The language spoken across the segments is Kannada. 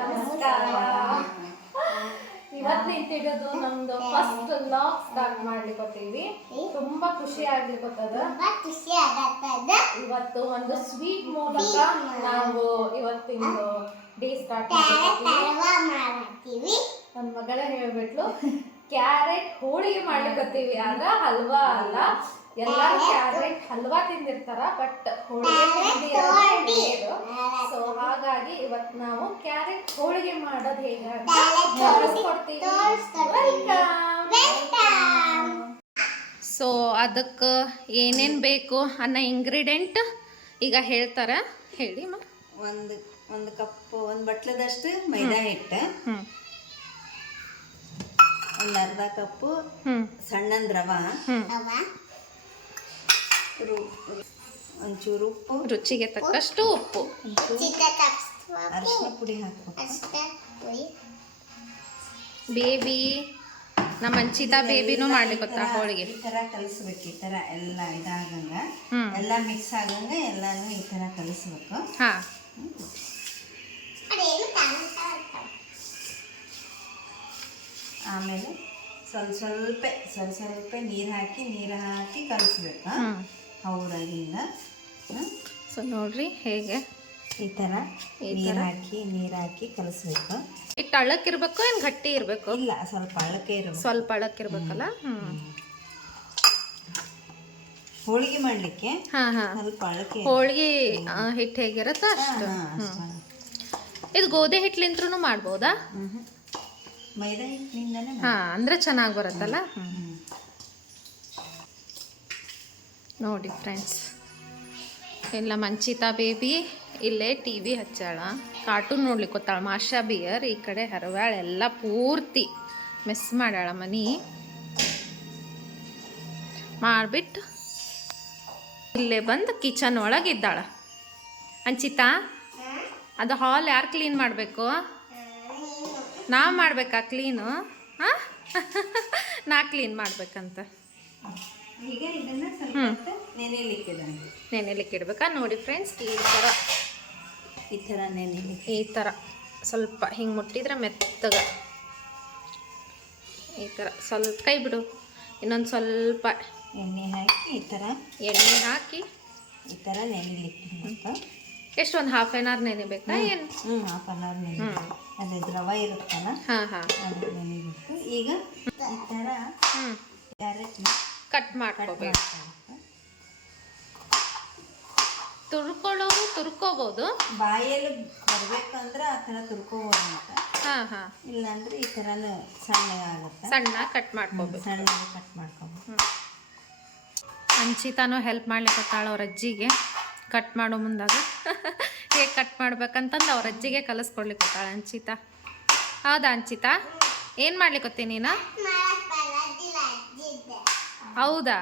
ನಮಸ್ಕಾರ. ಇವತ್ತು ನಿಂತಿರೋದು ನಮ್ದು ಫಸ್ಟ್ ವ್ಲಾಗ್ ಸ್ಟಾರ್ಟ್ ಮಾಡ್ಲಿಕ್ಕೆ ತುಂಬಾ ಖುಷಿ ಆಗ್ಲಿಕ್ಕತ್ತದ. ಇವತ್ತು ಒಂದು ಸ್ವೀಟ್ ಮೂಲಕ ನಾವು ಇವತ್ತಿನ ಡೇ ಸ್ಟಾರ್ಟ್ ಮಾಡ್ತೀವಿ. ನನ್ನ ಮಗಳೇ ಹೇಳ್ಬಿಟ್ಲು ಕ್ಯಾರೆಟ್ ಹೋಳಿಗೆ ಮಾಡ್ಲಿಕ್ಕತ್ತೀವಿ. ಆದ್ರ ಹಲ್ವಾ ಅಲ್ಲ, ಎಲ್ಲರೂ ಕ್ಯಾರೆಟ್ ಹಲ್ವಾ ತಿಂದಿರ್ತಾರ, ಬಟ್ ಹೋಳಿಗೆ ಸೊ ಹಾಗಾಗಿ ಇವತ್ತು ನಾವು ಕ್ಯಾರೆಟ್ ಹೋಳಿಗೆ ಮಾಡೋದು ಹೇಗೆ ಸೊ ಅದಕ್ಕೆ ಏನೇನು ಬೇಕು ಅನ್ನೋ ಇಂಗ್ರೀಡಿಯೆಂಟ್ ಈಗ ಹೇಳ್ತಾರ. ಹೇಳಿ ಮಾ. ಒಂದು ಕಪ್, ಒಂದು ಬಟ್ಲದಷ್ಟು ಮೈದಾ ಹಿಟ್ಟು, ಒಂದು ಅರ್ಧ ಕಪ್ಪು ಸಣ್ಣನ ರವಾ, ಒಂಚೂರು ಉಪ್ಪು, ರುಚಿಗೆ ತಕ್ಕಷ್ಟು ಉಪ್ಪು, ಅರಿಶಿನ ಪುಡಿ ಹಾಕಬೇಕು. ಬೇಬಿ ನಮ್ಮ ಹಂಚಿತ ಬೇಬಿನೂ ಮಾಡ್ಲಿಕ್ಕೆ ಹೋಳಿಗೆ ಈ ಥರ ಕಲಿಸ್ಬೇಕು. ಈ ಥರ ಎಲ್ಲ ಇದಾಗಂಗ ಎಲ್ಲ ಮಿಕ್ಸ್ ಆಗಂಗ ಎಲ್ಲಾನು ಈ ಥರ ಕಲಿಸ್ಬೇಕು. ಹಾ, ಆಮೇಲೆ ಸ್ವಲ್ಪ ನೀರು ಹಾಕಿ ಕಲಿಸ್ಬೇಕು. ಹೌದಾಗಿಂದ ಸೊ ನೋಡ್ರಿ ಹೇಗೆ ಈ ಥರ ನೀರು ಹಾಕಿ ಕಲಿಸ್ಬೇಕು. ಇಟ್ಟು ಅಳ್ಳಕ್ಕಿರ್ಬೇಕು ಏನು ಗಟ್ಟಿ ಇರಬೇಕು? ಇಲ್ಲ, ಸ್ವಲ್ಪ ಅಳಕ್ಕೆ ಇರಬೇಕು. ಸ್ವಲ್ಪ ಅಳ್ಳಕ್ಕಿರ್ಬೇಕಲ್ಲ. ಹೋಳಿಗೆ ಮಾಡಲಿಕ್ಕೆ ಹಾಂ ಸ್ವಲ್ಪ ಅಳಕ್ಕೆ. ಹೋಳಿಗೆ ಹಿಟ್ಟು ಹೇಗಿರುತ್ತೆ ಅಷ್ಟು. ಇದು ಗೋಧಿ ಹಿಟ್ಲಿಂದ್ರೂ ಮಾಡ್ಬೋದಾ? ಮೈದಾ ಹಿಟ್ಟಿನಿಂದನೇ. ಹಾಂ, ಅಂದರೆ ಚೆನ್ನಾಗಿ ಬರುತ್ತಲ್ಲ. ನೋಡಿ ಫ್ರೆಂಡ್ಸ್, ಎಲ್ಲ ಮಂಚಿತಾ ಬೇಬಿ ಇಲ್ಲೇ ಟಿ ವಿ ಹಚ್ಚಾಳ, ಕಾರ್ಟೂನ್ ನೋಡ್ಲಿಕ್ಕೆ ಗೊತ್ತಾಳ. ಮಾಷಾ ಬಿಯರ್ ಈ ಕಡೆ ಹರವಾಳ ಎಲ್ಲ ಪೂರ್ತಿ ಮಿಸ್ ಮಾಡ್ಯಾಳ ಮನಿ ಮಾಡಿಬಿಟ್ಟು ಇಲ್ಲೇ ಬಂದು ಕಿಚನ್ ಒಳಗೆ ಇದ್ದಾಳ. ಅಂಚಿತಾ, ಅದು ಹಾಲ್ ಯಾರು ಕ್ಲೀನ್ ಮಾಡಬೇಕು? ನಾವು ಮಾಡಬೇಕಾ ಕ್ಲೀನು? ಹಾಂ, ನಾ ಕ್ಲೀನ್ ಮಾಡ್ಬೇಕಂತ. ಈಗ ಇದನ್ನ ಸ್ವಲ್ಪ ನೆನೆಲಿಕ್ಕೆ ಇಡ್ಬೇಕಾ? ನೋಡಿ ಫ್ರೆಂಡ್ಸ್, ಈ ಥರ ಸ್ವಲ್ಪ ಹಿಂಗೆ ಮುಟ್ಟಿದ್ರೆ ಮೆತ್ತಗ ಈ ಥರ ಸ್ವಲ್ಪ ಕೈ ಬಿಡು. ಇನ್ನೊಂದು ಸ್ವಲ್ಪ ಎಣ್ಣೆ ಹಾಕಿ ಈ ಥರ ನೆನೆಲಿಕ್ಕೆ. ಎಷ್ಟು, ಒಂದು ಹಾಫ್ ಆನ್ ಅವರ್ ನೆನೆಬೇಕಾ ಏನು? ಹಾಫ್ ಆನ್ ಅವರ್ ನೆನೆ. ಅದೇ ದ್ರವ ಇರುತ್ತಲ್ಲ, ಅದು ನೆನೆಬೇಕು. ಈಗ ಈ ಥರ ಕ್ಯಾರೆಟ್ನ ಕಟ್ ಮಾಡ್ಕೋಬೇಕು. ತುರ್ಕೊಳ್ಳೋರು ತುರ್ಕೋಬೋದು, ಬಾಯಲ್ಲಿ ಬರ್ಬೇಕಂದ್ರೆ ಆ ಥರ ತುರ್ಕೋಬೋದು ಅಂತ. ಇಲ್ಲಾಂದ್ರೆ ಈ ಥರನೂ ಸಣ್ಣ ಆಗುತ್ತೆ. ಸಣ್ಣ ಕಟ್ ಮಾಡ್ಕೋಬೇಕು. ಸಣ್ಣಗೆ ಕಟ್ ಮಾಡ್ಕೋಬೇಕು. ಅಂಚಿತಾನು ಹೆಲ್ಪ್ ಮಾಡ್ಲಿಕ್ಕೆ ಅವ್ರ ಅಜ್ಜಿಗೆ ಕಟ್ ಮಾಡೋ ಮುಂದಾಗ ಹೇಗೆ ಕಟ್ ಮಾಡ್ಬೇಕಂತಂದು ಅವ್ರ ಅಜ್ಜಿಗೆ ಕಲಿಸ್ಕೊಡ್ಲಿಕ್ಕೆ ಅಂಚಿತಾ. ಹೌದಾ ಅಂಚಿತಾ? ಏನು ಮಾಡ್ಲಿಕ್ಕೆ ನೀನು? ಹೌದಾ,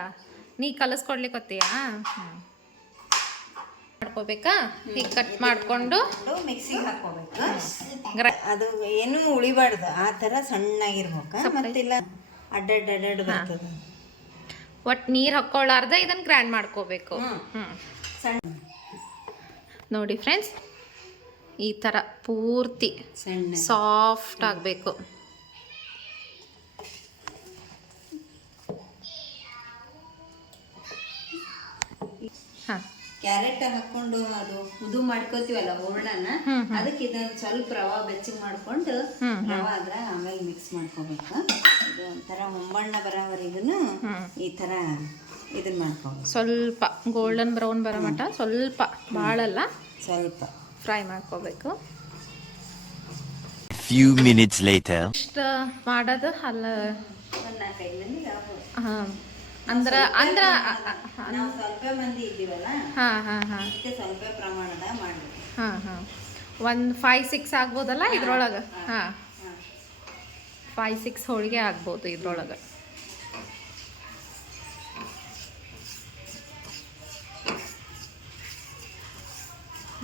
ನೀ ಕಲಿಸ್ಕೊಡ್ಲಿಕ್ಕತ್ತೀಯಾ? ಮಾಡ್ಕೋಬೇಕಾ? ಹೀಗೆ ಕಟ್ ಮಾಡಿಕೊಂಡು ಮಿಕ್ಸಿಗೆ ಹಾಕೋಬೇಕು. ಅದು ಏನು ಉಳಿಬಾರ್ದು, ಆ ಥರ ಸಣ್ಣಾಗಿರ್ಬೇಕು. ಮತ್ತಿಲ್ಲ ಅಡ್ಡಡ್ ಬರ್ತದೆ. ಒಟ್ಟು ನೀರು ಹಾಕ್ಕೊಳ್ಳಾರ್ದೆ ಇದನ್ನು ಗ್ರೈಂಡ್ ಮಾಡ್ಕೋಬೇಕು. ಸಣ್ಣ ನೋಡಿ ಫ್ರೆಂಡ್ಸ್, ಈ ಥರ ಪೂರ್ತಿ ಸಣ್ಣ ಸಾಫ್ಟ್ ಆಗಬೇಕು. ಹಾಂ, ಕ್ಯಾರೆಟ್ ಹಾಕೊಂಡು ಅದು ಉದು ಮಾಡ್ಕೋತೀವಲ್ಲ ಹೂರಣನ, ಅದಕ್ಕೆ ಇದನ್ನ ಸ್ವಲ್ಪ ರವಾ ಬೆಚ್ಚಗೆ ಮಾಡ್ಕೊಂಡು ರವಾ ಅದ್ರ ಆಮೇಲೆ ಮಿಕ್ಸ್ ಮಾಡ್ಕೋಬೇಕು. ಇದು ಒಂಥರ ಹೊಂಬಣ್ಣ ಬರೋವರೆಗೂ ಈ ಥರ ಇದನ್ನ ಮಾಡ್ಕೋಬೇಕು. ಸ್ವಲ್ಪ ಗೋಲ್ಡನ್ ಬ್ರೌನ್ ಬರೋ ಮಟ್ಟ ಸ್ವಲ್ಪ, ಭಾಳಲ್ಲ, ಸ್ವಲ್ಪ ಫ್ರೈ ಮಾಡ್ಕೋಬೇಕು. Few minutes later. ಇಷ್ಟು ಮಾಡೋದು ಅಲ್ಲ. ಒಂದು 4-5 ಮಂದಿಗೆ ಆಗ್ಬೋದು. ಹಾಂ, ಅಂದ್ರೆ ನಾವು ಸ್ವಲ್ಪ ಮಂದಿ ಇದ್ದೀವಲ್ಲ, ಅದಕ್ಕೆ ಸ್ವಲ್ಪ ಪ್ರಮಾಣದಾಗ ಮಾಡಬೇಕು. ಒಂದು 5-6 ಆಗ್ಬೋದಲ್ಲ ಇದ್ರೊಳಗೆ. 5-6 ಹೋಳಿಗೆ ಆಗ್ಬೋದು ಇದ್ರೊಳಗೆ.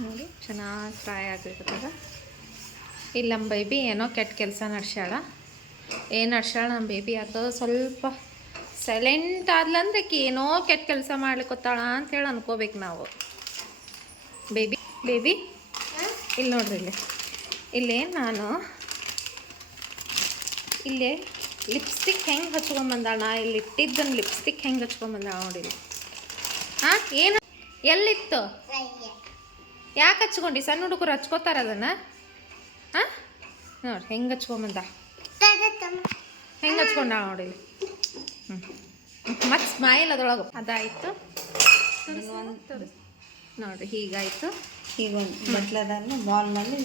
ನೋಡಿ ಚೆನ್ನಾಗಿ ಫ್ರೈ ಆಗ್ಲಿಕ್ಕತ್ತದ. ಇಲ್ಲಿ ನಮ್ಮ ಬೇಬಿ ಏನೋ ಕೆಟ್ಟ ಕೆಲಸ ನಡ್ಸ್ಯಾಳ. ಏನು ನಡ್ಸ್ಯಾಳ ನಮ್ಮ ಬೇಬಿ? ಅದು ಸ್ವಲ್ಪ ಸೈಲೆಂಟ್ ಆದ್ಲಂದ್ರೆ ಏನೋ ಕೆಟ್ಟ ಕೆಲಸ ಮಾಡ್ಲಿಕ್ಕತ್ತಾಳ ಅಂತೇಳಿ ಅನ್ಕೋಬೇಕು ನಾವು. ಬೇಬಿ ಇಲ್ಲಿ ನೋಡ್ರಿ, ಇಲ್ಲಿ ಇಲ್ಲಿ ನಾನು ಇಲ್ಲಿ ಲಿಪ್ಸ್ಟಿಕ್ ಹೆಂಗೆ ಹಚ್ಕೊಂಬಂದಾಳ, ಇಲ್ಲಿ ಇಟ್ಟಿದ್ದನ್ನು ಲಿಪ್ಸ್ಟಿಕ್ ಹೆಂಗೆ ಹಚ್ಕೊಂಬಂದಾಳ ನೋಡಿ. ಹಾಂ, ಏನು ಎಲ್ಲಿತ್ತು? ಯಾಕೆ ಹಚ್ಕೊಂಡಿ? ಸಣ್ಣ ಹುಡುಗರು ಹಚ್ಕೋತಾರ ಅದನ್ನು. ಹಾಂ ನೋಡಿ ಹೆಂಗೆ ಹಚ್ಕೊಂಬಂದ, ಹೆಂಗೆ ಹಚ್ಕೊಂಡ ನೋಡಿ. ಹ್ಞೂ ಮತ್ತು ಸ್ಮೈಲ್ ಅದ್ರೊಳಗೆ ಅದಾಯಿತು ನೋಡಿರಿ, ಹೀಗಾಯಿತು. ಹೀಗೊಂದು ಬಟ್ಲದಲ್ಲಿ ಬಾಲ್ನಲ್ಲಿ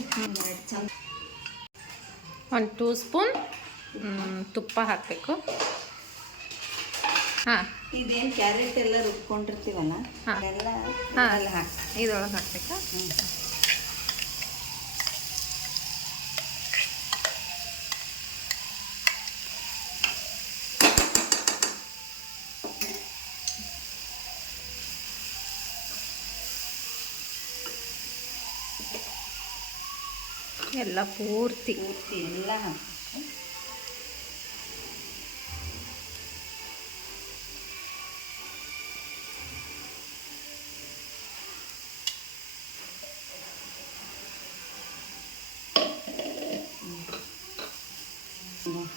1 2 ಸ್ಪೂನ್ ತುಪ್ಪ ಹಾಕಬೇಕು. ಹಾಂ, ಇದೇನು ಕ್ಯಾರೆಟ್ ಎಲ್ಲ ರುಬ್ಕೊಂಡಿರ್ತೀವಲ್ಲ ಅದೆಲ್ಲ ಅಲ್ಲಿ ಹಾಕಿ ಇದ್ರೊಳಗೆ ಹಾಕ್ಬೇಕಾ? ಎಲ್ಲ ಪೂರ್ತಿ ಎಲ್ಲ ಹಾಕಿ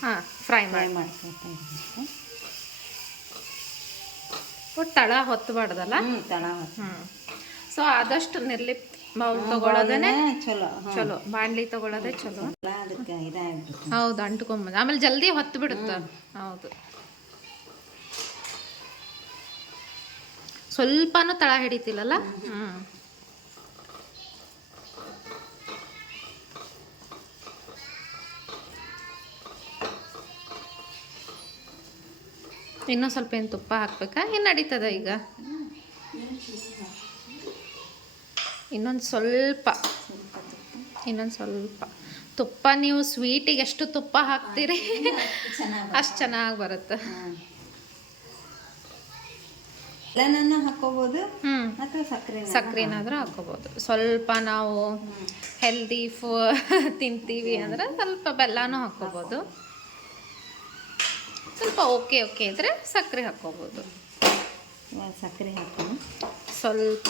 ಹಾಂ ಫ್ರೈ ಮಾಡ್ಕೊತಾ ಇರಬೇಕು. ತಳ ಹೊತ್ತಬಾರ್ದಲ್ಲ. ತಳ ಹೊತ್ತು. ಸೊ ಆದಷ್ಟು ನಿರ್ಲಿಪ್ ಬೌಲ್ ತಗೊಳ್ಳೋದೇ ಚಲೋ. ಚಲೋ, ಬಾಣಲಿ ತಗೊಳ್ಳೋದೇ ಚಲೋ. ಅದಕ್ಕೆ ಇದಾಗ್ಬಿಟ್ಟು ಹೌದು, ಅಂಟ್ಕೊಂಬಂದು ಆಮೇಲೆ ಜಲ್ದಿ ಹೊತ್ತು ಬಿಡುತ್ತೆ. ಹೌದು, ಸ್ವಲ್ಪನೂ ತಳ ಹಿಡಿತಿಲ್ಲಲ್ಲ. ಇನ್ನೂ ಸ್ವಲ್ಪ ಏನು ತುಪ್ಪ ಹಾಕ್ಬೇಕಾ? ಏನು ನಡೀತದ ಈಗ? ಇನ್ನೊಂದು ಸ್ವಲ್ಪ ತುಪ್ಪ. ನೀವು ಸ್ವೀಟಿಗೆ ಎಷ್ಟು ತುಪ್ಪ ಹಾಕ್ತೀರಿ ಅಷ್ಟು ಚೆನ್ನಾಗಿ ಬರುತ್ತೆ. ಎಲ್ಲನೂ ಹಾಕೋಬೋದು ಅಥವಾ ಸಕ್ಕರೆನಾದ್ರೂ ಹಾಕೋಬೋದು. ಸ್ವಲ್ಪ ನಾವು ಹೆಲ್ದಿ ತಿಂತೀವಿ ಅಂದರೆ ಸ್ವಲ್ಪ ಬೆಲ್ಲನೂ ಹಾಕೋಬೋದು. ಸ್ವಲ್ಪ ಓಕೆ ಇದ್ರೆ ಸಕ್ಕರೆ ಹಾಕೋಬೋದು. ಸಕ್ಕರೆ ಹಾಕೋಣ ಸ್ವಲ್ಪ.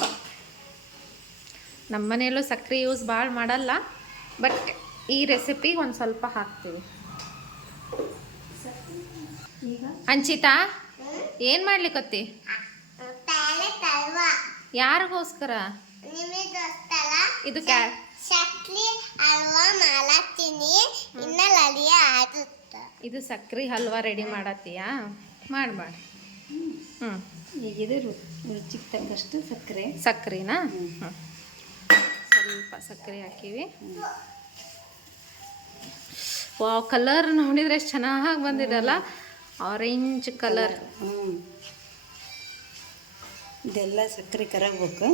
ನಮ್ಮ ಮನೆಯಲ್ಲೂ ಸಕ್ಕರೆ ಯೂಸ್ ಭಾಳ ಮಾಡಲ್ಲ, ಬಟ್ ಈ ರೆಸಿಪಿಗೆ ಒಂದು ಸ್ವಲ್ಪ ಹಾಕ್ತೀವಿ. ಅಂಚಿತಾ, ಏನು ಮಾಡ್ಲಿಕ್ಕತ್ತಿ? ಯಾರಿಗೋಸ್ಕರ? ಇದು ಇದು ಸಕ್ರೆ ಹಲ್ವಾ ರೆಡಿ ಮಾಡತ್ತೀಯಾ? ಮಾಡಿ. ಈಗ ಇದು ರುಚಿಗೆ ತಕ್ಕಷ್ಟು ಸಕ್ಕರೆನಾ? ಸ್ವಲ್ಪ ಸಕ್ಕರೆ ಹಾಕಿವಿ. ವಾವ್, ಕಲರ್ ನೋಡಿದ್ರೆ ಎಷ್ಟು ಚೆನ್ನಾಗಿ ಬಂದಿದೆಲ್ಲ, ಆರೆಂಜ್ ಕಲರ್. ಇದೆಲ್ಲ ಸಕ್ಕರೆ ಕರಗಬೇಕು.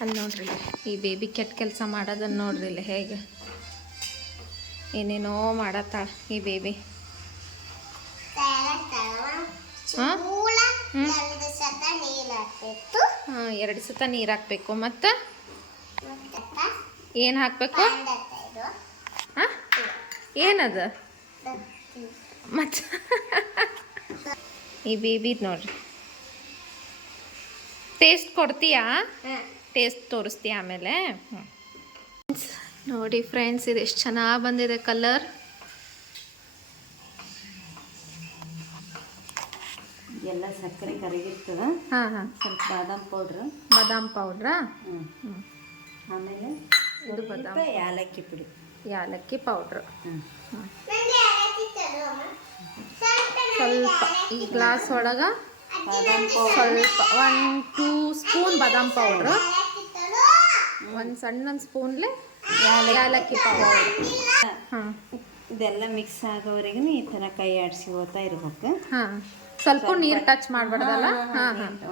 ಅಲ್ಲಿ ನೋಡ್ರಿ ಈ ಬೇಬಿ ಕೆಟ್ಟ ಕೆಲಸ ಮಾಡೋದನ್ನು ನೋಡ್ರಿ ಇಲ್ಲಿ ಹೇಗೆ ಏನೇನೋ ಮಾಡತ್ತಾಳ ಈ ಬೇಬಿ. ಹಾಂ, 2 ಸತ ನೀರು ಹಾಕ್ಬೇಕು. ಮತ್ತು ಏನು ಹಾಕಬೇಕು? ಹಾಂ, ಏನದು? ಮತ್ತು ಈ ಬೇಬಿದು ನೋಡ್ರಿ. ಟೇಸ್ಟ್ ಕೊಡ್ತೀಯಾ? ಟೇಸ್ಟ್ ತೋರಿಸ್ತೀಯ ಆಮೇಲೆ. ನೋಡಿ ಫ್ರೆಂಡ್ಸ್, ಇದು ಎಷ್ಟು ಚೆನ್ನಾಗಿ ಬಂದಿದೆ ಕಲರ್. ಎಲ್ಲ ಸಕ್ಕರೆ ಕರಗಿರ್ತದ. ಸ್ವಲ್ಪ ಬಾದಾಮ್ ಪೌಡ್ರಾ. ಆಮೇಲೆ ಇದು ಬಾದಾಮ್, ಯಾಲಕ್ಕಿ ಪೌಡ್ರ್. ಸ್ವಲ್ಪ ಈ ಗ್ಲಾಸ್ ಒಳಗೆ ಸ್ವಲ್ಪ 1 2 ಸ್ಪೂನ್ ಬಾದಾಮ್ ಪೌಡ್ರು, ಒಂದು ಸಣ್ಣ ಸ್ಪೂನ್ಲೆ ಯಾಲಕ್ಕಿ ಪೌಡರ್. ಇದೆಲ್ಲ ಮಿಕ್ಸ್ ಆಗೋವರೆಗೂ ಈ ಥರ ಕೈ ಆಡಿಸಿ ಹೋಗ್ತಾ ಇರ್ಬೇಕು. ಸ್ವಲ್ಪ ನೀರು ಟಚ್ ಮಾಡಬಾರ್ದಲ್ಲ.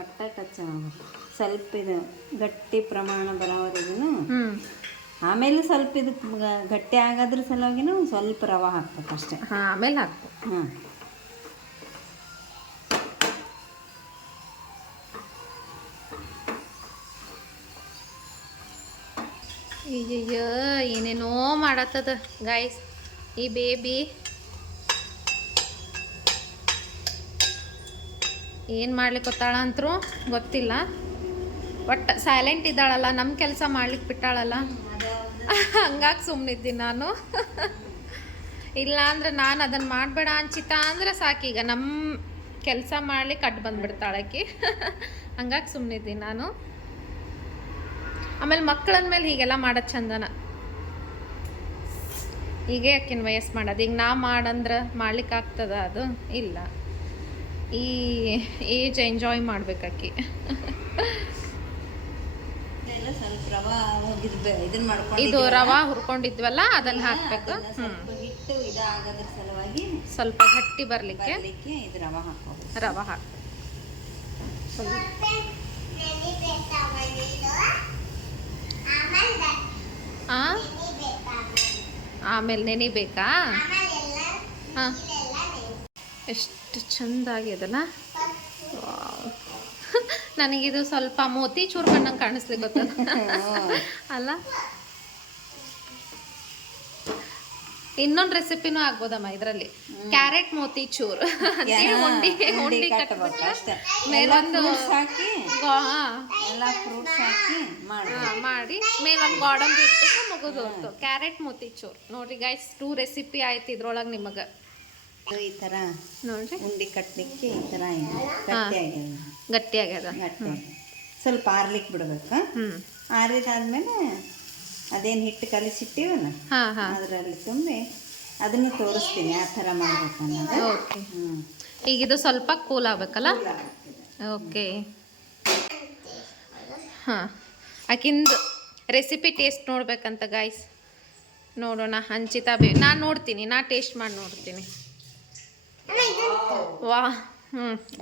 ಒಟ್ಟ ಟಚ್ ಆಗಬೇಕು. ಸ್ವಲ್ಪ ಇದು ಗಟ್ಟಿ ಪ್ರಮಾಣ ಬರೋವರೆಗೂ. ಆಮೇಲೆ ಸ್ವಲ್ಪ ಇದು ಗಟ್ಟಿ ಆಗೋದ್ರ ಸಲುವಾಗಿನೂ ಸ್ವಲ್ಪ ರವೆ ಹಾಕ್ಬೇಕು ಅಷ್ಟೇ. ಆಮೇಲೆ ಹಾಕ್ಬೇಕು. ಅಯ್ಯಯ್ಯ, ಏನೇನೋ ಮಾಡತ್ತದ ಗೈಸ್ ಈ ಬೇಬಿ. ಏನು ಮಾಡ್ಲಿಕ್ಕೆ ಗೊತ್ತಾಳ ಅಂತರೂ ಗೊತ್ತಿಲ್ಲ. ಒಟ್ಟು ಸೈಲೆಂಟ್ ಇದ್ದಾಳಲ್ಲ, ನಮ್ಮ ಕೆಲಸ ಮಾಡ್ಲಿಕ್ಕೆ ಬಿಟ್ಟಾಳಲ್ಲ, ಹಂಗಾಗಿ ಸುಮ್ಮನಿದ್ದೀನಿ ನಾನು. ಇಲ್ಲ ಅಂದ್ರೆ ನಾನು ಅದನ್ನು ಮಾಡಬೇಡ ಅಂಚಿತಾ ಅಂದ್ರೆ ಸಾಕೀಗ ನಮ್ಮ ಕೆಲಸ ಮಾಡ್ಲಿಕ್ಕೆ ಅಡ್ಡು ಬಂದುಬಿಡ್ತಾಳಕಿ. ಹಂಗಾಗಿ ಸುಮ್ಮನಿದ್ದೀನಿ ನಾನು. ಆಮೇಲೆ ಮಕ್ಕಳಂದ ಮೇಲೆ ಹೀಗೆಲ್ಲ ಮಾಡೋದು ಚಂದನ. ಹೀಗೆ ಆಕಿನ ವಯಸ್ಸು ಮಾಡೋದು. ಈಗ ನಾ ಮಾಡಂದ್ರೆ ಮಾಡ್ಲಿಕ್ಕೆ ಆಗ್ತದ? ಅದು ಇಲ್ಲ. ಈ ಏಜ್ ಎಂಜಾಯ್ ಮಾಡ್ಬೇಕಾಕಿ. ಸ್ವಲ್ಪ ರವಾ ಇದನ್ನ ಮಾಡ್ಕೊಂಡು ಇದು ರವಾ ಹುರ್ಕೊಂಡಿದ್ವಲ್ಲ ಅದನ್ನ ಹಾಕ್ಬೇಕು. ಹಿಟ್ಟು ಇದಾಗೋದ್ರ ಸಲುವಾಗಿ ಸ್ವಲ್ಪ ಗಟ್ಟಿ ಬರಲಿಕ್ಕೆ ಇದು ರವಾ ಹಾಕೋದು. ರವಾ ಹಾಕ್ಬೇಕು. ಆಮೇಲೆ ನೆನಿಬೇಕಾ? ಹಾಂ, ಎಷ್ಟು ಚೆಂದಾಗ್ಯದಲ್ಲ. ನನಗಿದು ಸ್ವಲ್ಪ ಮೋತಿ ಚೂರು ಕಣ್ಣಂಗೆ ಕಾಣಿಸ್ಲಿಕ್ಕೆ ಗೊತ್ತದ ಅಲ್ಲ. ಇನ್ನೊಂದು ರೆಸಿಪಿನೂ ಆಗ್ಬೋದಮ್ಮ ಇದರಲ್ಲಿ, ಕ್ಯಾರೆಟ್ ಮೋತಿ ಚೂರ್. ಉಂಡಿ ಕಟ್ಟಬೇಕು, ಮೇಲೊಂದು ಮಾಡಿ ಮೇಲೊಂದು ಗೋಡಂಬಿ ಇಟ್ಬಿಟ್ಟು ಮುಗಿದು ಕ್ಯಾರೆಟ್ ಮೋತಿ ಚೂರ್. ನೋಡ್ರಿ ಗೈಸ್, 2 ರೆಸಿಪಿ ಆಯ್ತು ಇದ್ರೊಳಗೆ ನಿಮಗೆ. ಈ ಥರ ನೋಡ್ರಿ ಉಂಡಿ ಕಟ್ಟಲಿಕ್ಕೆ ಈ ಥರ ಗಟ್ಟಿ ಆಗ್ಯದ. ಸ್ವಲ್ಪ ಆರ್ಲಿಕ್ಕೆ ಬಿಡ್ಬೇಕು. ಆರಿದಾದ್ಮೇಲೆ ಅದೇನು ಹಿಟ್ಟು ಕಲಿಸಿಟ್ಟಿವಲ್ಲ ಅದರಲ್ಲಿ ತುಂಬಿ ಅದನ್ನು ತೋರಿಸ್ತೀನಿ ಯಾವ ಥರ ಮಾಡ್ಬೇಕು ಅನ್ನೋದು. ಓಕೆ, ಈಗ ಇದು ಸ್ವಲ್ಪ ಕೂಲ್ ಆಗ್ಬೇಕಲ್ಲ? ಓಕೆ. ಹಾಂ, ಆಕಿಂದು ರೆಸಿಪಿ ಟೇಸ್ಟ್ ನೋಡ್ಬೇಕಂತ ಗಾಯ್ಸ್. ನೋಡೋಣ. ಹಂಚಿತಾ ನಾನು ನೋಡ್ತೀನಿ, ಟೇಸ್ಟ್ ಮಾಡಿ ನೋಡ್ತೀನಿ. ವಾ,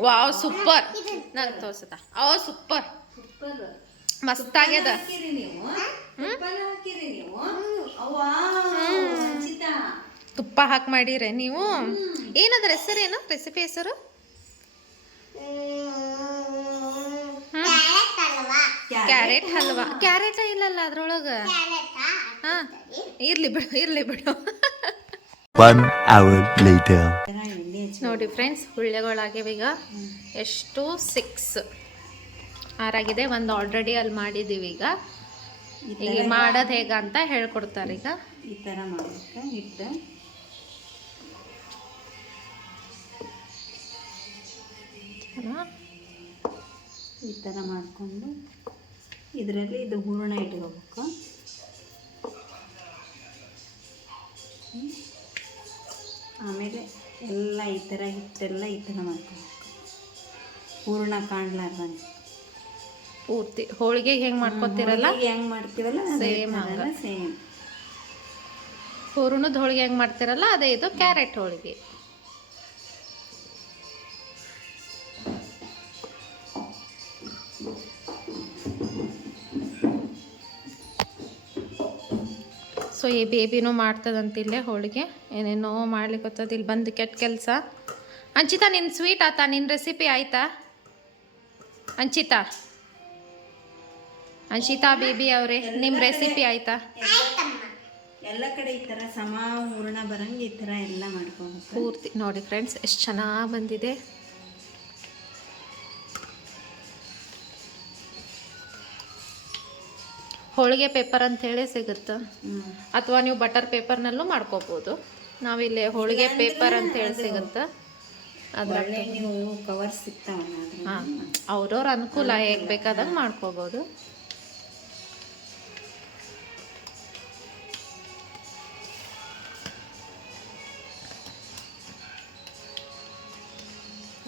ವಾವ್, ಸೂಪರ್. ನಂಗೆ ತೋರ್ಸದ. ಸೂಪರ್, ಮಸ್ತಾಗ್ಯದ. ತುಪ್ಪ ಹಾಕಿ ಮಾಡಿರೆ ನೀವು? ಏನದ್ರ ಹೆಸರೇನು? ರೆಸಿಪಿ ಹೆಸರು? ಕ್ಯಾರೆಟ್ ಹಲ್ವಾ. ಕ್ಯಾರೆಟ ಇಲ್ಲಲ್ಲ ಅದ್ರೊಳಗೆ. ಹಾಂ, ಇರ್ಲಿ ಬಿಡು. 1 hour later. ನೋಡಿ ಫ್ರೆಂಡ್ಸ್, ಹುಳ್ಳೆಗಳಾಗ್ಯಾವ ಈಗ. ಎಷ್ಟು 6 ಆಗಿದೆ. ಒಂದು ಆಲ್ರೆಡಿ ಅಲ್ಲಿ ಮಾಡಿದ್ದೀವಿ. ಈಗ ಮಾಡೋದು ಹೇಗೆ ಅಂತ ಹೇಳ್ಕೊಡ್ತಾರೆ. ಈಗ ಈ ಥರ ಮಾಡಬೇಕು. ಹಿಟ್ಟು ಈ ಥರ ಮಾಡಿಕೊಂಡು ಇದರಲ್ಲಿ ಇದು ಹೂರಣ ಇಟ್ಕೋಬೇಕು. ಆಮೇಲೆ ಎಲ್ಲ ಈ ಥರ ಹಿಟ್ಟೆಲ್ಲ ಈ ಥರ ಮಾಡ್ಕೋಬೇಕು, ಹೂರಣ ಕಾಣ್ಲಾರ್ದಂಗೆ. ಪೂರ್ತಿ ಹೋಳಿಗೆ ಹೆಂಗೆ ಮಾಡ್ಕೊತೀರಲ್ಲ ಹೆಂಗೆ ಮಾಡ್ತೀವಲ್ಲ ಸೇಮ್ ಹಂಗೆ. ಸೇಮ್ ಹೂರಣದ ಹೋಳಿಗೆ ಹೆಂಗೆ ಮಾಡ್ತೀರಲ್ಲ ಅದೇ ಇದು ಕ್ಯಾರೆಟ್ ಹೋಳಿಗೆ. ಸೊ ಈ ಬೇಬಿನೂ ಮಾಡ್ತದಂತಿಲ್ಲೇ ಹೋಳಿಗೆ. ಏನೇನೋ ಮಾಡ್ಲಿಕ್ಕೆ ಗೊತ್ತದ. ಇಲ್ಲಿ ಬಂದು ಕೆಟ್ಟ ಕೆಲಸ. ಅಂಚಿತಾ, ನಿನ್ನ ಸ್ವೀಟ್ ಆಯ್ತಾ? ನಿನ್ನ ರೆಸಿಪಿ ಆಯ್ತಾ ಅಂಚಿತಾ? ಅಂಶಿತಾ ಬೇಬಿ ಅವರೇ, ನಿಮ್ಮ ರೆಸಿಪಿ ಆಯ್ತಾ? ಎಲ್ಲ ಕಡೆ ಈ ಥರ ಸಮ ಹೂರಣ ಬರಂಗೆ ಈ ಥರ ಎಲ್ಲ ಮಾಡ್ಕೊಂಡು ಪೂರ್ತಿ. ನೋಡಿ ಫ್ರೆಂಡ್ಸ್, ಎಷ್ಟು ಚೆನ್ನಾಗಿ ಬಂದಿದೆ. ಹೋಳಿಗೆ ಪೇಪರ್ ಅಂತ ಹೇಳಿ ಸಿಗುತ್ತೆ, ಅಥವಾ ನೀವು ಬಟರ್ ಪೇಪರ್ನಲ್ಲೂ ಮಾಡ್ಕೋಬೋದು. ನಾವಿಲ್ಲಿ ಹೋಳಿಗೆ ಪೇಪರ್ ಅಂತ ಹೇಳಿ ಸಿಗುತ್ತೆ. ಅದರಲ್ಲಿ ನೀವು ಕವರ್ ಸಿಗ್ತಾವಲ್ಲ. ಹಾಂ, ಅವ್ರವ್ರ ಅನುಕೂಲ ಹೇಗೆ ಬೇಕಾದಂಗೆ ಮಾಡ್ಕೋಬೋದು.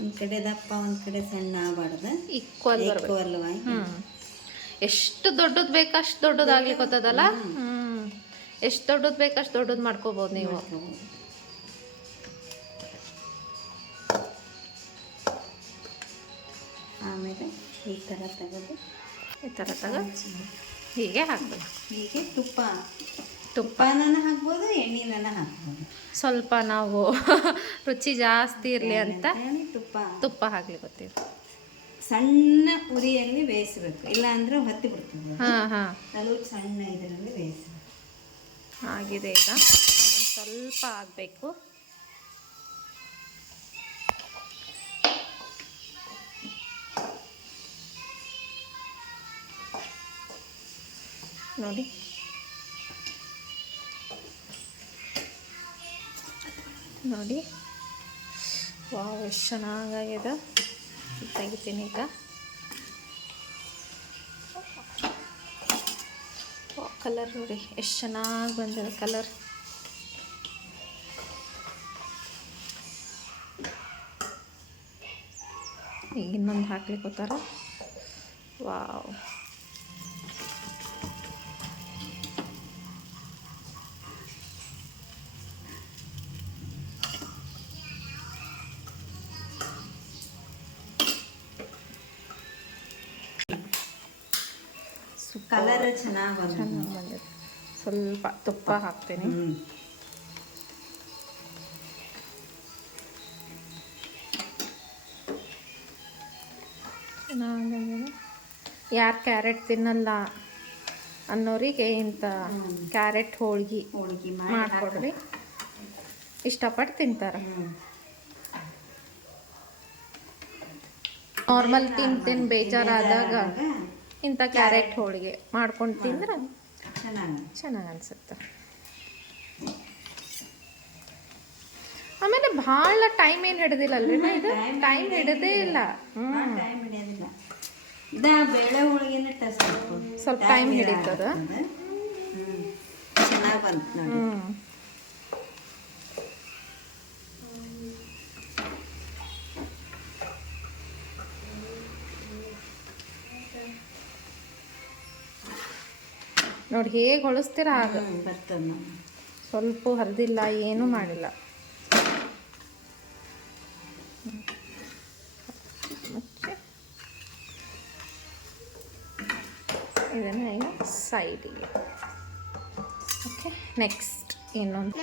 ಒಂದು ಕಡೆ ದಪ್ಪ ಒಂದು ಕಡೆ ಸಣ್ಣ ಆಗಬಾರ್ದು, ಈಕ್ವಲ್ ಈಕ್ವಲ್ವಾಗಿ. ಎಷ್ಟು ದೊಡ್ಡದು ಬೇಕು ಅಷ್ಟು ದೊಡ್ಡದಾಗ್ಲಿಕ್ಕೆ ಗೊತ್ತದಲ್ಲ. ಎಷ್ಟು ದೊಡ್ಡದು ಬೇಕು ಅಷ್ಟು ದೊಡ್ಡದು ಮಾಡ್ಕೋಬೋದು ನೀವು. ಆಮೇಲೆ ಈ ಥರ ತೆಗೆದು ಹೀಗೆ ಹಾಕ್ಬೇಕು. ಹೀಗೆ ತುಪ್ಪನ ಹಾಕ್ಬೋದು, ಎಣ್ಣೆನ ಹಾಕ್ಬೋದು. ಸ್ವಲ್ಪ ನಾವು ರುಚಿ ಜಾಸ್ತಿ ಇರಲಿ ಅಂತ ತುಪ್ಪ ಹಾಕ್ಲಿಕ್ಕೆ ಗೊತ್ತಿಲ್ಲ. ಸಣ್ಣ ಉರಿಯಲ್ಲಿ ಬೇಯಿಸ್ಬೇಕು, ಇಲ್ಲ ಅಂದ್ರೆ ಹೊತ್ತಿ ಬಿಡ್ತದೆ. ಹಾಂ, ಸ್ವಲ್ಪ ಸಣ್ಣ ಇದರಲ್ಲಿ ಬೇಯಿಸ್ಬೇಕು. ಆಗಿದೆ. ಈಗ ಸ್ವಲ್ಪ ಆಗಬೇಕು. ನೋಡಿ ನೋಡಿ ವಾವ್ ಎಷ್ಟು ಚೆನ್ನಾಗಾಗಿದೆ. ತೆಗಿತೀನಿ ಈಗ. ಕಲರ್ ನೋಡಿ ಎಷ್ಟು ಚೆನ್ನಾಗಿ ಬಂದಿದೆ ಕಲರ್. ಈಗ ಇನ್ನೊಂದು ಹಾಕ್ಲಿಕ್ಕೆ ಹೋಗ್ತಾರ. ವಾವ್ ಕಲರ್ ಚೆನ್ನಾಗಿ ಬಂದಿದೆ. ಸ್ವಲ್ಪ ತುಪ್ಪ ಹಾಕ್ತೀನಿ. ಯಾರು ಕ್ಯಾರೆಟ್ ತಿನ್ನಲ್ಲ ಅನ್ನೋರಿಗೆ ಇಂಥ ಕ್ಯಾರೆಟ್ ಹೋಳ್ಗೆ ಮಾಡಿಕೊಡ್ರಿ, ಇಷ್ಟಪಟ್ಟು ತಿಂತಾರೆ. ನಾರ್ಮಲ್ ತಿಂದು ಬೇಜಾರಾದಾಗ ಇಂಥ ಕ್ಯಾರೆಟ್ ಹೋಳಿಗೆ ಮಾಡ್ಕೊಂಡು ತಿಂದ್ರೆ ಚೆನ್ನಾಗಿ ಅನ್ಸುತ್ತೆ. ಆಮೇಲೆ ಭಾಳ ಟೈಮ್ ಏನು ಹಿಡಿದಿಲ್ಲಲ್ರಿ, ಇದು ಟೈಮ್ ಹಿಡದೇ ಇಲ್ಲ. ಬೇಳೆ ಹೋಳಿಗೆನ ಸ್ವಲ್ಪ ಟೈಮ್ ಹಿಡಿತದ. ಚೆನ್ನಾಗಿ ಬಂತು ನೋಡಿ. ನೋಡಿ ಹೇಗೆ ಹೊಳಿಸ್ತೀರ ಆಗ ಬರ್ತದೆ. ಸ್ವಲ್ಪ ಹರಿದಿಲ್ಲ, ಏನೂ ಮಾಡಿಲ್ಲ. ಇದನ್ನು ಈಗ ಸೈಡಿಗೆ. ಓಕೆ, ನೆಕ್ಸ್ಟ್ ಇನ್ನೊಂದು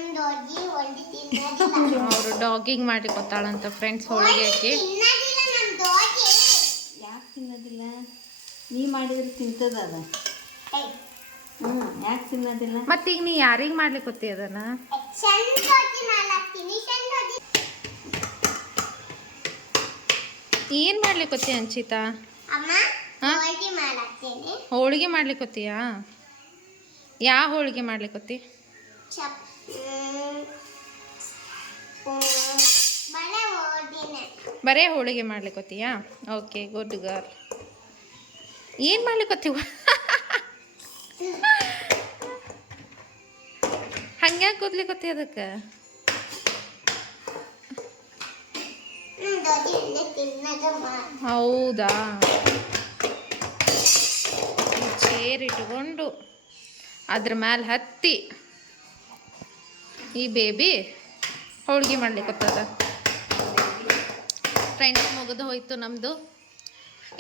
ಅವರು ಡಾಗಿಂಗ್ ಮಾಡಿ ಗೊತ್ತಾಳಂತ ಫ್ರೆಂಡ್ಸ್ ಹೋಳಿಗೆ ಹಾಕಿ. ಯಾಕೆ ತಿನ್ನೋದಿಲ್ಲ? ನೀ ಮಾಡಿದ್ರೆ ತಿಂತದ ಅದ. ಯಾಕೆ ತಿನ್ನೋದಿಲ್ಲ? ಮತ್ತೆ ಈಗ ನೀ ಯಾರಿಗೆ ಮಾಡ್ಲಿಕ್ಕೆ ಗೊತ್ತಿ ಅದನ್ನ? ಏನ್ ಮಾಡ್ಲಿಕ್ಕೆ ಗೊತ್ತಿ ಅಂಚಿತಾ? ಹೋಳಿಗೆ ಮಾಡ್ಲಿಕ್ಕೆ ಗೊತ್ತೀಯಾ? ಯಾವ ಹೋಳಿಗೆ ಮಾಡ್ಲಿಕ್ಕೆ ಗೊತ್ತಿ? ಬರೇ ಹೋಳಿಗೆ ಮಾಡ್ಲಿಕ್ಕೆ ಗೊತ್ತೀಯಾ? Okay, good girl. ಏನು ಮಾಡ್ಲಿಕ್ಕೆ ಗೊತ್ತೀವ? ಹಂಗ್ಯಾಕೆ ಕೂದ್ಲಿಕ್ಕೆ ಗೊತ್ತಿ ಅದಕ್ಕೆ? ಹೌದಾ? ಚೇರ್ ಇಟ್ಕೊಂಡು ಅದ್ರ ಮೇಲೆ ಹತ್ತಿ ಈ ಬೇಬಿ ಹೋಳಿಗೆ ಮಾಡ್ಲಿಕ್ಕೆ ಗೊತ್ತದ. ಫ್ರೆಂಡ್ಸ್, ಮುಗಿದು ಹೋಯ್ತು ನಮ್ಮದು.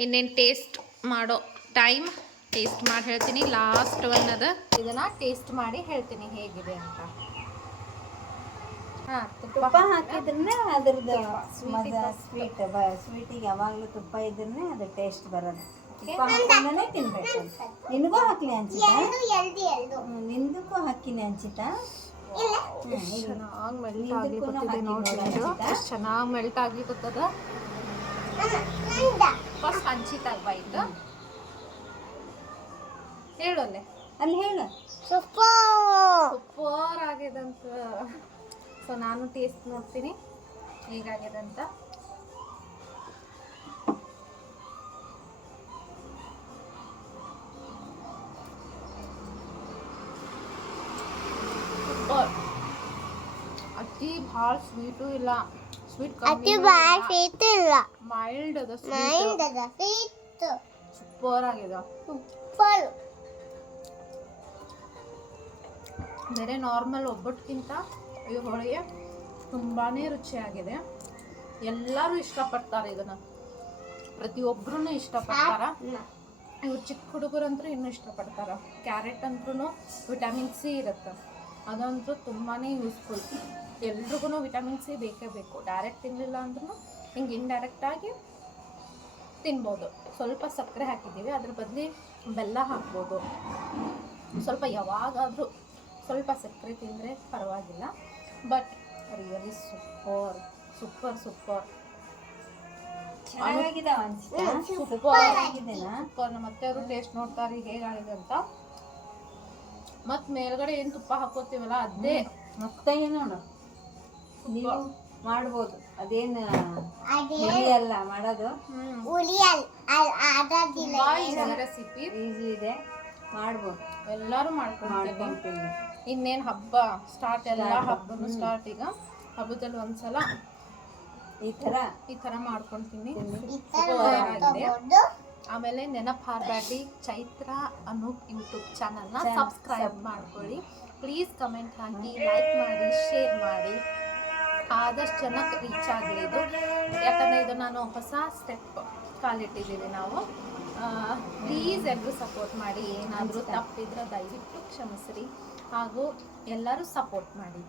ಇನ್ನೇನು ಟೇಸ್ಟ್ ಮಾಡೋ ಟೈಮ್. ಟೇಸ್ಟ್ ಮಾಡಿ ಹೇಳ್ತೀನಿ. ಲಾಸ್ಟ್ ಒನ್ ಅದ, ಇದನ್ನು ಟೇಸ್ಟ್ ಮಾಡಿ ಹೇಳ್ತೀನಿ ಹೇಗಿದೆ ಅಂತ. ಹಾಂ, ತುಪ್ಪ ಹಾಕಿದ್ರೆ ಅದ್ರದ್ದು ಸ್ವೀಟಿಗೆ ಯಾವಾಗಲೂ ತುಪ್ಪ ಇದ್ರೆ ಅದು ಟೇಸ್ಟ್ ಬರೋದು. ತುಪ್ಪ ಹಾಕೊಂಡೇ ತಿನ್ಬೇಕು. ನಿನಗೂ ಹಾಕ್ಲಿ ಅನ್ಸಿತಾ? ನಿಂದಕ್ಕೂ ಹಾಕಿನಿ ಅನ್ಸಿತಾ? ಚೆನ್ನಾಗಿ ಮೆಲ್ಟ್ ಆಗ್ಲಿಕ್ಕೆ ನೋಡಿ. ಚೆನ್ನಾಗಿ ಮೆಲ್ಟ್ ಆಗ್ಲಿಕ್ಕತ್ತದ. ಫಸ್ಟ್ ಹಂಚಿತಾಗ ಬೈಟ್ ಹೇಳೋಲ್ಲೆ ಅಲ್ಲಿ ಹೇಳು. ಸೂಪರ್ ಆಗ್ಯದಂತ. ಸೊ ನಾನು ಟೇಸ್ಟ್ ನೋಡ್ತೀನಿ ಹೇಗಾಗ್ಯದಂತ. ಸೂಪರ್. ಅತಿ ಭಾಳ ಸ್ವೀಟು ಇಲ್ಲ, ಸ್ವೀಟ್ ಮೈಲ್ಡ್ ಅದ. ಸೂಪರ್ ಆಗಿದೆ. ಬೇರೆ ನಾರ್ಮಲ್ ಒಬ್ಬಟ್ಟಿಗಿಂತ ಈ ಹೋಳಿಗೆ ತುಂಬಾ ರುಚಿಯಾಗಿದೆ. ಎಲ್ಲರೂ ಇಷ್ಟಪಡ್ತಾರೆ ಇದನ್ನು, ಪ್ರತಿಯೊಬ್ಬರೂ ಇಷ್ಟಪಡ್ತಾರೆ. ಇವ್ರು ಚಿಕ್ಕ ಹುಡುಗರಂತೂ ಇನ್ನೂ ಇಷ್ಟಪಡ್ತಾರೆ. ಕ್ಯಾರೆಟ್ ಅಂದ್ರೂ ವಿಟಮಿನ್ ಸಿ ಇರುತ್ತೆ, ಅದಂತೂ ತುಂಬಾ ಯೂಸ್ಫುಲ್. ಎಲ್ರಿಗೂ ವಿಟಮಿನ್ ಸಿ ಬೇಕೇ ಬೇಕು. ಡೈರೆಕ್ಟ್ ತಿನ್ನಲಿಲ್ಲ ಅಂದ್ರೂ ಹಿಂಗೆ ಇಂಡೈರೆಕ್ಟಾಗಿ ತಿನ್ಬೋದು. ಸ್ವಲ್ಪ ಸಕ್ಕರೆ ಹಾಕಿದ್ದೀವಿ, ಅದ್ರ ಬದಲಿ ಬೆಲ್ಲ ಹಾಕ್ಬೋದು. ಸ್ವಲ್ಪ ಯಾವಾಗಾದರೂ ಸ್ವಲ್ಪ ಸಕ್ಕರೆ ತಿಂದರೆ ಪರವಾಗಿಲ್ಲ. But really super super super super. ನಮ್ಮ ಅತ್ತೆಯವರು ಟೇಸ್ಟ್ ನೋಡ್ತಾರೆ ಹೇಗಾಗಿದೆ ಅಂತ. ಮತ್ತು ಮೇಲ್ಗಡೆ ಏನು ತುಪ್ಪ ಹಾಕೋತೀವಲ್ಲ ಅದೇ ಮತ್ತೆ ನೋಡು ನೀವು ಮಾಡ್ಬೋದು, ಅದೇನು ಅಲ್ಲ ಮಾಡೋದು, ರೆಸಿಪಿ ಈಸಿ ಇದೆ, ಮಾಡ್ಬೋದು, ಎಲ್ಲರೂ ಮಾಡ್ಕೊಂತೀನಿ. ಇನ್ನೇನು ಹಬ್ಬ ಸ್ಟಾರ್ಟ್, ಎಲ್ಲ ಹಬ್ಬನೂ ಸ್ಟಾರ್ಟ್. ಈಗ ಹಬ್ಬದಲ್ಲಿ ಒಂದ್ಸಲ ಈ ಥರ ಮಾಡ್ಕೊಳ್ತೀನಿ. ಆಮೇಲೆ ನೆನಪು ಹಾರಬೇಡಿ, ಚೈತ್ರ ಅನೂಪ್ ಯೂಟ್ಯೂಬ್ ಚಾನಲ್ನ ಸಬ್ಸ್ಕ್ರೈಬ್ ಮಾಡ್ಕೊಳ್ಳಿ. ಪ್ಲೀಸ್ ಕಮೆಂಟ್ ಹಾಕಿ, ಲೈಕ್ ಮಾಡಿ, ಶೇರ್ ಮಾಡಿ. ಆದಷ್ಟು ಜನಕ್ಕೆ ರೀಚ್ ಆಗಲಿ ಇದು. ಯಾಕಂದರೆ ಇದು ನಾನು ಹೊಸ ಸ್ಟೆಪ್ ಕಾಲಿಟ್ಟಿದ್ದೀವಿ ನಾವು. ಪ್ಲೀಸ್ ಎಲ್ಲರೂ ಸಪೋರ್ಟ್ ಮಾಡಿ. ಏನಾದರೂ ತಪ್ಪಿದ್ರೆ ದಯವಿಟ್ಟು ಕ್ಷಮಿಸ್ರಿ, ಹಾಗೂ ಎಲ್ಲರೂ ಸಪೋರ್ಟ್ ಮಾಡಿ.